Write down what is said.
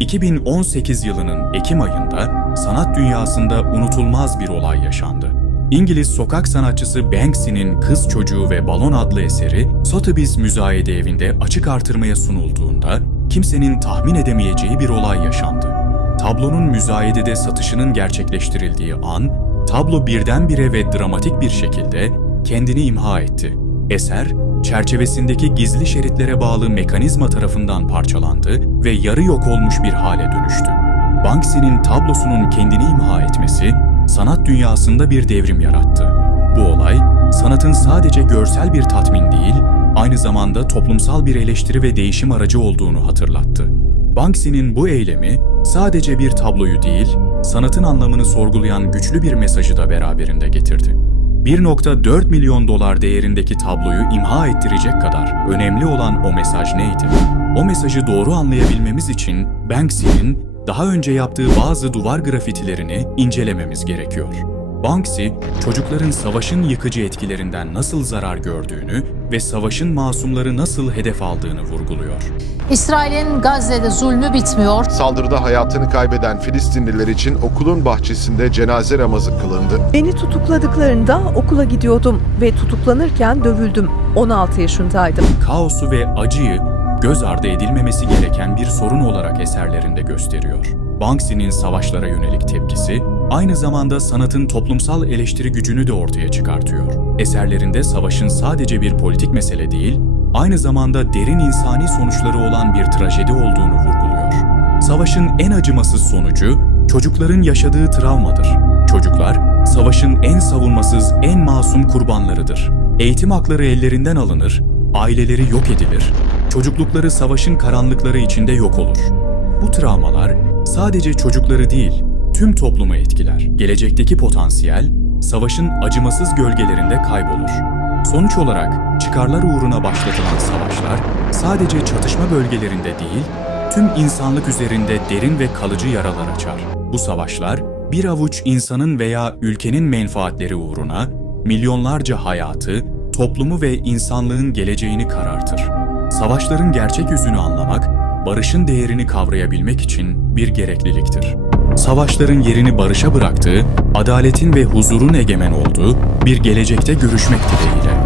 2018 yılının Ekim ayında sanat dünyasında unutulmaz bir olay yaşandı. İngiliz sokak sanatçısı Banksy'nin Kız Çocuğu ve Balon adlı eseri Sotheby's Müzayede Evi'nde açık artırmaya sunulduğunda kimsenin tahmin edemeyeceği bir olay yaşandı. Tablonun müzayedede satışının gerçekleştirildiği an, tablo birdenbire ve dramatik bir şekilde kendini imha etti. Eser, çerçevesindeki gizli şeritlere bağlı mekanizma tarafından parçalandı ve yarı yok olmuş bir hale dönüştü. Banksy'nin tablosunun kendini imha etmesi, sanat dünyasında bir devrim yarattı. Bu olay, sanatın sadece görsel bir tatmin değil, aynı zamanda toplumsal bir eleştiri ve değişim aracı olduğunu hatırlattı. Banksy'nin bu eylemi sadece bir tabloyu değil, sanatın anlamını sorgulayan güçlü bir mesajı da beraberinde getirdi. 1.4 milyon dolar değerindeki tabloyu imha ettirecek kadar önemli olan o mesaj neydi? O mesajı doğru anlayabilmemiz için Banksy'nin daha önce yaptığı bazı duvar grafitilerini incelememiz gerekiyor. Banksy, çocukların savaşın yıkıcı etkilerinden nasıl zarar gördüğünü ve savaşın masumları nasıl hedef aldığını vurguluyor. İsrail'in Gazze'de zulmü bitmiyor. Saldırıda hayatını kaybeden Filistinliler için okulun bahçesinde cenaze namazı kılındı. Beni tutukladıklarında okula gidiyordum ve tutuklanırken dövüldüm. 16 yaşındaydım. kaosu ve acıyı göz ardı edilmemesi gereken bir sorun olarak eserlerinde gösteriyor. Banksy'nin savaşlara yönelik tepkisi, aynı zamanda sanatın toplumsal eleştiri gücünü de ortaya çıkartıyor. Eserlerinde savaşın sadece bir politik mesele değil, aynı zamanda derin insani sonuçları olan bir trajedi olduğunu vurguluyor. Savaşın en acımasız sonucu, çocukların yaşadığı travmadır. Çocuklar, savaşın en savunmasız, en masum kurbanlarıdır. Eğitim hakları ellerinden alınır, aileleri yok edilir, çocuklukları savaşın karanlıkları içinde yok olur. Bu travmalar sadece çocukları değil, tüm toplumu etkiler. Gelecekteki potansiyel, savaşın acımasız gölgelerinde kaybolur. Sonuç olarak çıkarlar uğruna başlatılan savaşlar sadece çatışma bölgelerinde değil, tüm insanlık üzerinde derin ve kalıcı yaralar açar. Bu savaşlar bir avuç insanın veya ülkenin menfaatleri uğruna milyonlarca hayatı, toplumu ve insanlığın geleceğini karartır. Savaşların gerçek yüzünü anlamak, barışın değerini kavrayabilmek için bir gerekliliktir. Savaşların yerini barışa bıraktığı, adaletin ve huzurun egemen olduğu bir gelecekte görüşmek dileğiyle.